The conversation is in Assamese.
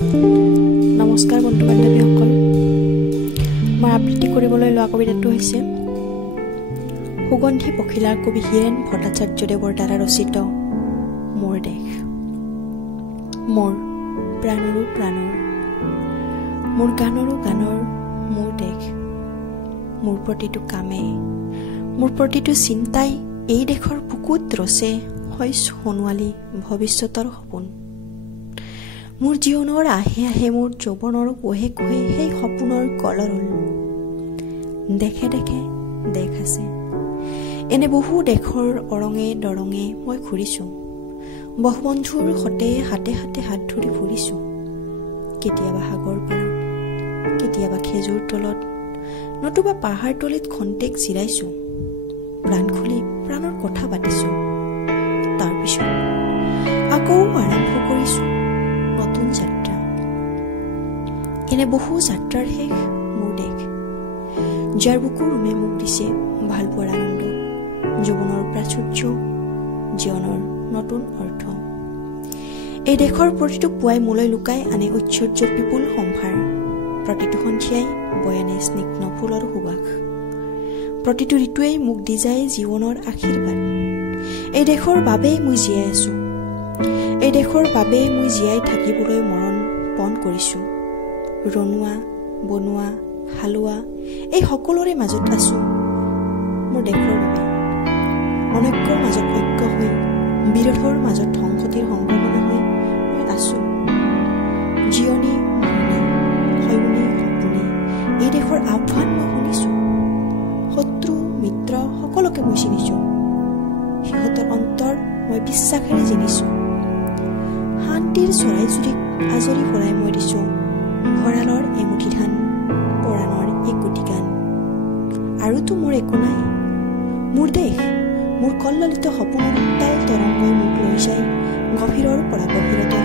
নমস্কাৰ বন্ধু বান্ধৱীসকল, মই আবৃত্তি কৰিবলৈ লোৱা কবিতাটো হৈছে সুগন্ধি পখিলাৰ কবি হীৰেণ ভট্টাচাৰ্যদেৱৰ দ্বাৰা ৰচিত মোৰ দেশ। মোৰ প্ৰাণৰো প্ৰাণৰ, মোৰ গানৰো গানৰ মোৰ দেশ। মোৰ প্ৰতিটো কামে, মোৰ প্ৰতিটো চিন্তাই এই দেশৰ বুকুত ৰচে হয় সোণোৱালী ভৱিষ্যতৰ সপোন। মোৰ জীৱনৰ আহে আহে মোৰ যৌৱনৰ কোহে কোহে সেই সপোনৰ কলৰল। দেখে দেখে দেশ আছে, এনে বহু দেশৰ অৰঙে দৰঙে মই ঘূৰিছোঁ। বহু বন্ধুৰ সতে হাতে হাতে হাত ধৰি ফুৰিছোঁ। কেতিয়াবা সাগৰ পাৰত, কেতিয়াবা খেজুৰ তলত, নতুবা পাহাৰ তলিত খন্তেক জিৰাইছোঁ। প্ৰাণ খুলি প্ৰাণৰ কথা পাতিছোঁ। তাৰপিছত আকৌ আৰম্ভ কৰিছোঁ নতুন যাত্ৰা। এনে বহু যাত্ৰাৰ শেষ মোৰ দেশ, যাৰ বুকুৰ ৰুমে মোক দিছে ভাল পোৱাৰ আনন্দ, যৌৱনৰ প্ৰাচুৰ্য, জীৱনৰ নতুন অৰ্থ। এই দেশৰ প্ৰতিটো পুৱাই মোলৈ লুকাই আনে ঐশ্বৰ্যৰ বিপুল সম্ভাৰ। প্ৰতিটো সন্ধিয়াই বয়ানে স্নিগ্ধ ফুলৰ সুবাস। প্ৰতিটো ঋতুৱেই মোক দি যায় জীৱনৰ আশীৰ্বাদ। এই দেশৰ বাবেই মই জীয়াই আছোঁ, এই দেশৰ বাবেই মই জীয়াই থাকিবলৈ মৰণ পণ কৰিছোঁ। ৰনোৱা বনোৱা হালোৱা এই সকলোৰে মাজত আছোঁ মোৰ দেশৰ বাবে। অনৈক্যৰ মাজত ঐক্য হৈ, বিৰোধৰ মাজত সংহতিৰ সম্ভাৱনা হৈ মই আছোঁ। জিৰণি মৰণি সয়ুনি সপোনি এই দেশৰ আহ্বান মই শুনিছোঁ। শত্ৰু মিত্ৰ সকলোকে মই চিনিছোঁ, সিহঁতৰ অন্তৰ মই বিশ্বাসেৰে জিনিছোঁ। শান্তিৰ চৰাইজুৰিক আজৰি ভৰাই মই দিছোঁ ভঁৰালৰ এমুঠি ধান, পৰাণৰ একোটি গান। আৰুতো মোৰ একো নাই। মোৰ দেশ, মোৰ কল্ললিত সপোনৰ উত্তাল তৰংগই মোক লৈ যায় গভীৰৰ পৰা গভীৰতৰ